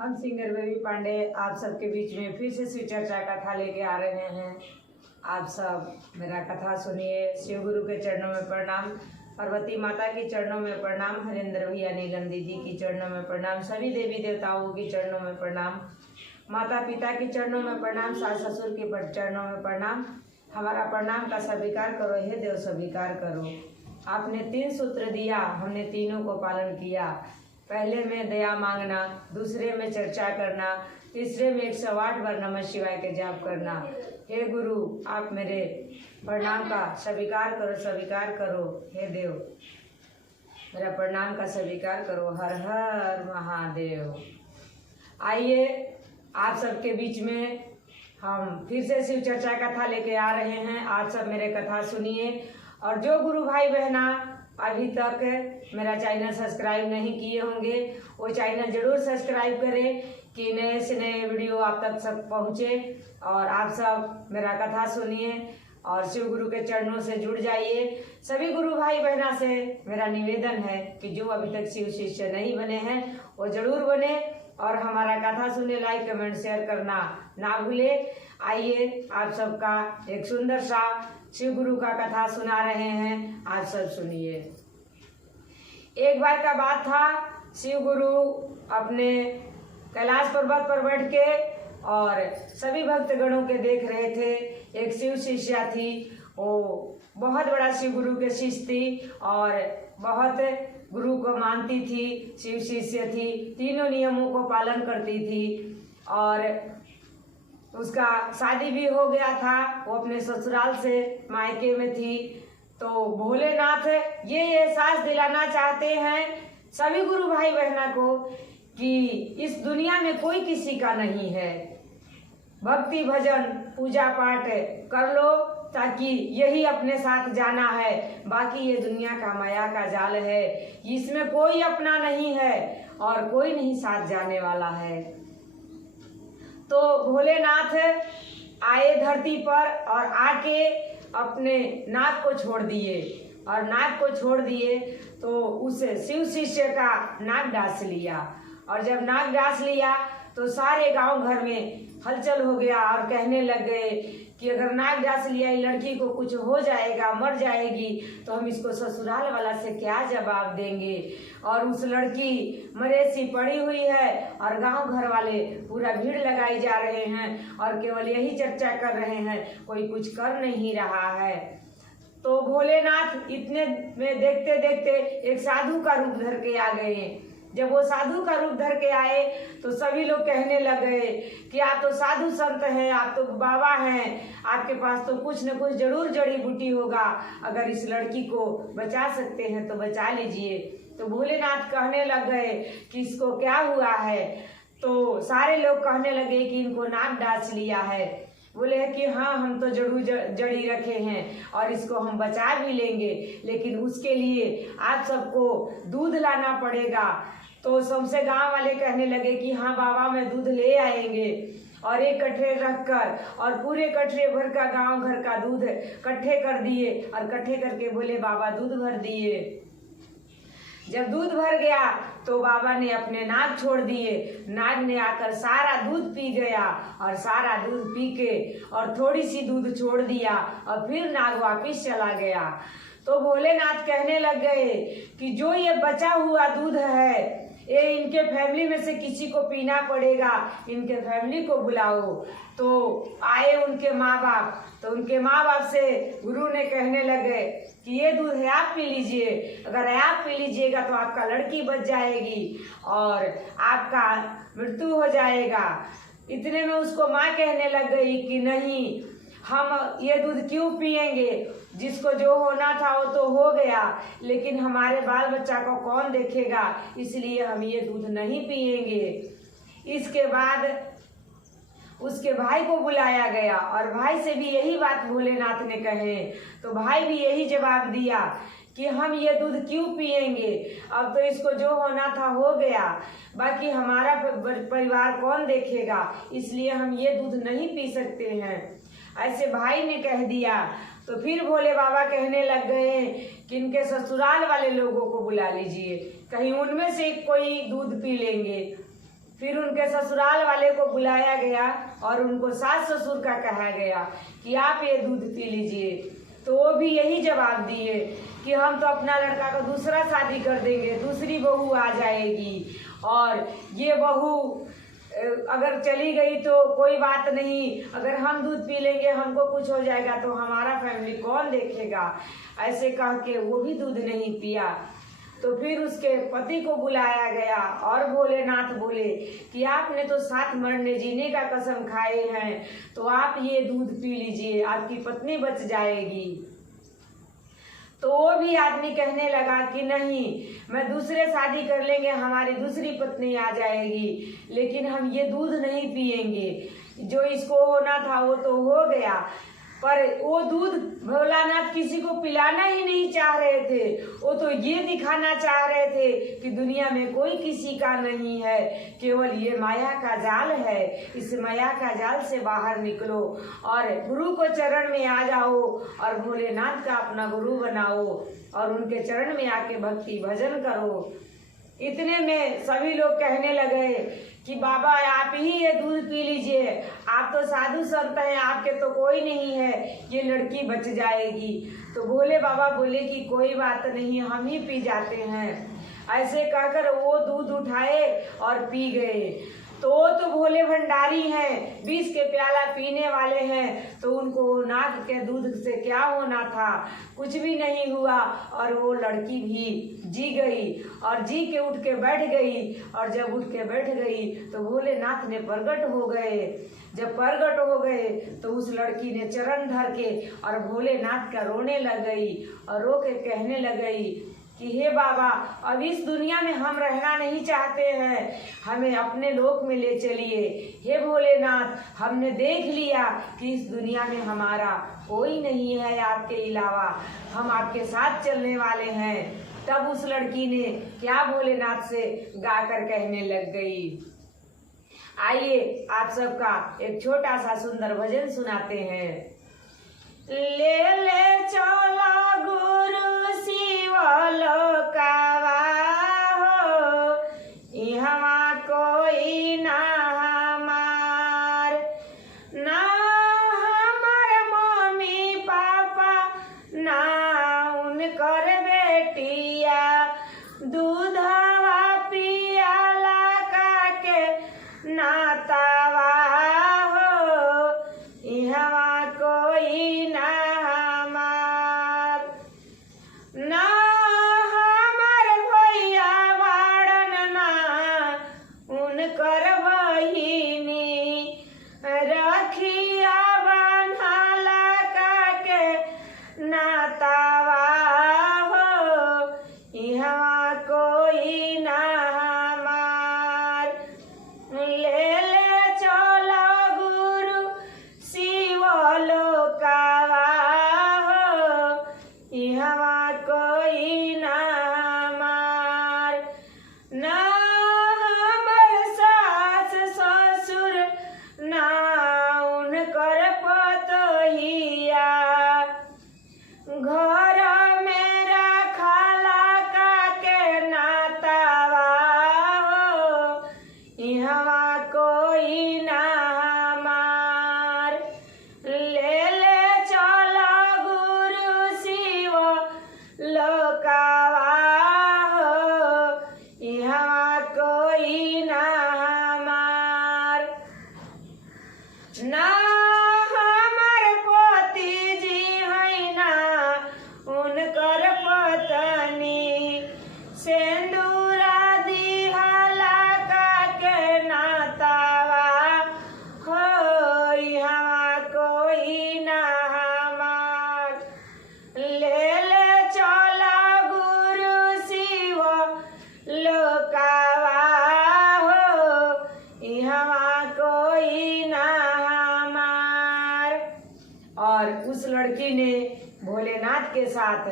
हम singer baby Pandey आप सबके बीच में फिर से शिव चर्चा कथा लेके आ रहे हैं। आप सब मेरा कथा सुनिए। शिव गुरु के चरणों में प्रणाम, पार्वती माता के चरणों में प्रणाम, हरेंद्र भैया नीलम दीदी की चरणों में प्रणाम, सभी देवी देवताओं की चरणों में प्रणाम, माता पिता के चरणों में प्रणाम, सास ससुर के चरणों में प्रणाम। हमारा प्रणाम का स्वीकार करो, हे देव स्वीकार करो। आपने 3 सूत्र दिया, हमने तीनों को पालन किया। पहले में दया मांगना, दूसरे में चर्चा करना, तीसरे में 108 बार नमः शिवाय के जाप करना। हे गुरु, आप मेरे प्रणाम का स्वीकार करो, स्वीकार करो। हे देव, मेरा प्रणाम का स्वीकार करो। हर हर महादेव। आइए आप सबके बीच में हम फिर से शिव चर्चा कथा लेके आ रहे हैं। आप सब मेरे कथा सुनिए। और जो गुरु भाई बहना अभी तक मेरा चैनल सब्सक्राइब नहीं किए होंगे, वो चैनल जरूर सब्सक्राइब करें कि नए से नए वीडियो आप तक सब पहुँचे। और आप सब मेरा कथा सुनिए और शिव गुरु के चरणों से जुड़ जाइए। सभी गुरु भाई बहना से मेरा निवेदन है कि जो अभी तक शिव शिष्य नहीं बने हैं वो जरूर बने और हमारा कथा सुने, लाइक कमेंट शेयर करना ना भूले। आइए आप सबका एक सुंदर सा शिव गुरु का कथा सुना रहे हैं, आप सब सुनिए। एक बार का बात था, शिव गुरु अपने कैलाश पर्वत पर बैठ के और सभी भक्तगणों के देख रहे थे। एक शिव शिष्या थी, वो बहुत बड़ा शिव गुरु के शिष्य थी और बहुत गुरु को मानती थी, शिव शिष्य थी, तीनों नियमों को पालन करती थी और उसका शादी भी हो गया था। वो अपने ससुराल से मायके में थी। तो भोलेनाथ ये एहसास दिलाना चाहते हैं सभी गुरु भाई बहना को कि इस दुनिया में कोई किसी का नहीं है। भक्ति भजन पूजा पाठ कर लो, ताकि यही अपने साथ जाना है। बाकी ये दुनिया का माया का जाल है, इसमें कोई अपना नहीं है और कोई नहीं साथ जाने वाला है। तो भोलेनाथ आए धरती पर और आके अपने नाग को छोड़ दिए और नाग को छोड़ दिए तो उस शिव शिष्य का नाग डांस लिया। और जब नाग डांस लिया तो सारे गांव घर में हलचल हो गया और कहने लग गए कि अगर नाग डांस लिया लड़की को कुछ हो जाएगा, मर जाएगी, तो हम इसको ससुराल वाला से क्या जवाब देंगे। और उस लड़की मरे सी पड़ी हुई है और गांव घर वाले पूरा भीड़ लगाई जा रहे हैं और केवल यही चर्चा कर रहे हैं, कोई कुछ कर नहीं रहा है। तो भोलेनाथ इतने में देखते देखते एक साधु का रूप धर के आ गए। जब वो साधु का रूप धर के आए तो सभी लोग कहने लग गए कि आप तो साधु संत हैं, आप तो बाबा हैं, आपके पास तो कुछ न कुछ जरूर जड़ी बूटी होगा, अगर इस लड़की को बचा सकते हैं तो बचा लीजिए। तो भोलेनाथ कहने लग गए कि इसको क्या हुआ है। तो सारे लोग कहने लगे कि इनको नाग डांस लिया है। बोले कि हाँ, हम तो जरूर जड़ी रखे हैं और इसको हम बचा भी लेंगे, लेकिन उसके लिए आप सबको दूध लाना पड़ेगा। तो सबसे गांव वाले कहने लगे कि हाँ बाबा, मैं दूध ले आएंगे। और एक कटरे रखकर और पूरे कटरे भर का गांव घर का दूध इकट्ठे कर दिए और इकट्ठे करके बोले बाबा दूध भर दिए। जब दूध भर गया तो बाबा ने अपने नाग छोड़ दिए। नाग ने आकर सारा दूध पी गया और सारा दूध पी के और थोड़ी सी दूध छोड़ दिया और फिर नाग वापिस चला गया। तो भोलेनाथ कहने लग गए कि जो ये बचा हुआ दूध है ये इनके फैमिली में से किसी को पीना पड़ेगा, इनके फैमिली को बुलाओ। तो आए उनके माँ बाप। तो उनके माँ बाप से गुरु ने कहने लगे कि ये दूध है, आप पी लीजिए, अगर आप पी लीजिएगा तो आपका लड़की बच जाएगी और आपका मृत्यु हो जाएगा। इतने में उसको माँ कहने लग गई कि नहीं, हम ये दूध क्यों पिएंगे, जिसको जो होना था वो तो हो गया, लेकिन हमारे बाल बच्चा को कौन देखेगा, इसलिए हम ये दूध नहीं पिएंगे। इसके बाद उसके भाई को बुलाया गया और भाई से भी यही बात भोलेनाथ ने कहे। तो भाई भी यही जवाब दिया कि हम ये दूध क्यों पिएंगे, अब तो इसको जो होना था हो गया, बाकी हमारा परिवार कौन देखेगा, इसलिए हम ये दूध नहीं पी सकते हैं। ऐसे भाई ने कह दिया। तो फिर भोले बाबा कहने लग गए कि इनके ससुराल वाले लोगों को बुला लीजिए, कहीं उनमें से कोई दूध पी लेंगे। फिर उनके ससुराल वाले को बुलाया गया और उनको सास ससुर का कहा गया कि आप ये दूध पी लीजिए। तो वो भी यही जवाब दिए कि हम तो अपना लड़का को दूसरा शादी कर देंगे, दूसरी बहू आ जाएगी, और ये बहू अगर चली गई तो कोई बात नहीं, अगर हम दूध पी लेंगे हमको कुछ हो जाएगा तो हमारा फैमिली कौन देखेगा। ऐसे कह के वो भी दूध नहीं पिया। तो फिर उसके पति को बुलाया गया और भोलेनाथ बोले कि आपने तो 7 मरने जीने का कसम खाए हैं, तो आप ये दूध पी लीजिए, आपकी पत्नी बच जाएगी। तो वो भी आदमी कहने लगा कि नहीं, मैं दूसरे शादी कर लेंगे, हमारी दूसरी पत्नी आ जाएगी, लेकिन हम ये दूध नहीं पिएंगे। जो इसको होना था वो तो हो गया, पर वो दूध भोलानाथ किसी को पिलाना ही नहीं चाह रहे थे। वो तो ये दिखाना चाह रहे थे कि दुनिया में कोई किसी का नहीं है, केवल ये माया का जाल है। इस माया का जाल से बाहर निकलो और गुरु को चरण में आ जाओ और भोलेनाथ का अपना गुरु बनाओ और उनके चरण में आके भक्ति भजन करो। इतने में सभी लोग कहने लगे कि बाबा आप ही ये दूध पी लीजिए, आप तो साधु संत हैं, आपके तो कोई नहीं है, ये लड़की बच जाएगी। तो भोले बाबा बोले कि कोई बात नहीं, हम ही पी जाते हैं। ऐसे कहकर वो दूध उठाए और पी गए। तो भोले भंडारी हैं, 20 के प्याला पीने वाले हैं, तो उनको नाग के दूध से क्या होना था, कुछ भी नहीं हुआ। और वो लड़की भी जी गई और जी के उठ के बैठ गई। और जब उठ के बैठ गई तो भोलेनाथ ने प्रकट हो गए। जब प्रकट हो गए तो उस लड़की ने चरण धर के और भोलेनाथ का रोने लग गई और रो के कहने लगी कि हे बाबा, अब इस दुनिया में हम रहना नहीं चाहते हैं, हमें अपने लोक में ले चलिए। हे भोलेनाथ, हमने देख लिया कि इस दुनिया में हमारा कोई नहीं है आपके अलावा, हम आपके साथ चलने वाले हैं। तब उस लड़की ने क्या भोलेनाथ से गाकर कहने लग गई। आइए आप सबका एक छोटा सा सुंदर भजन सुनाते हैं। ले ले चला गुरु शिव लोकावा हो, इहवा कोई ना हमार, ना हमार मम्मी पापा, ना उनकर बेटिया, दूधवा पियाला काके नातावा हो, इहवा कोई ना हमार, ना हमार भैया बाड़न, ना उनकर बहिनी, रखिया बन्हाला काके नातावा हो, इहवा कोई ना हमार। ले ले चलो गुरु शिव लोकावा हो, इहवा कोई ना हमार, ना हमर सास ससुर, ना उनकर पतोहिया, घर में रखला काके नातावा हो, इहवा कोई ना हमार। ले ले चलो गुरु शिव लोकावा हो, इहवा कोई ना हमार, ना हमर पति जी है, ना उनकर पत्नी, सिंदूरा दिहला काके नातावा हो, इहवा कोई ना हमार। ले ले चलो गुरु शिव लोकावा हो, इहवा कोई ना हमार। और उस लड़की ने भोलेनाथ के साथ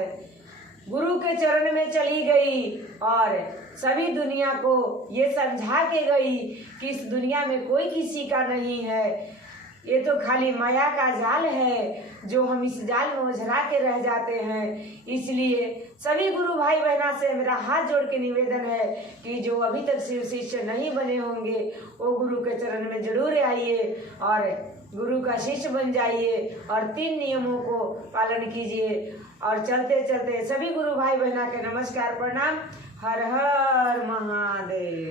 गुरु के चरण में चली गई और सभी दुनिया को ये समझा के गई कि इस दुनिया में कोई किसी का नहीं है। ये तो खाली माया का जाल है, जो हम इस जाल में उझरा के रह जाते हैं। इसलिए सभी गुरु भाई बहना से मेरा हाथ जोड़ के निवेदन है कि जो अभी तक शिव शिष्य नहीं बने होंगे वो गुरु के चरण में जरूर आइए और गुरु का शिष्य बन जाइए और 3 नियमों को पालन कीजिए। और चलते चलते सभी गुरु भाई बहना के नमस्कार प्रणाम। हर हर महादेव।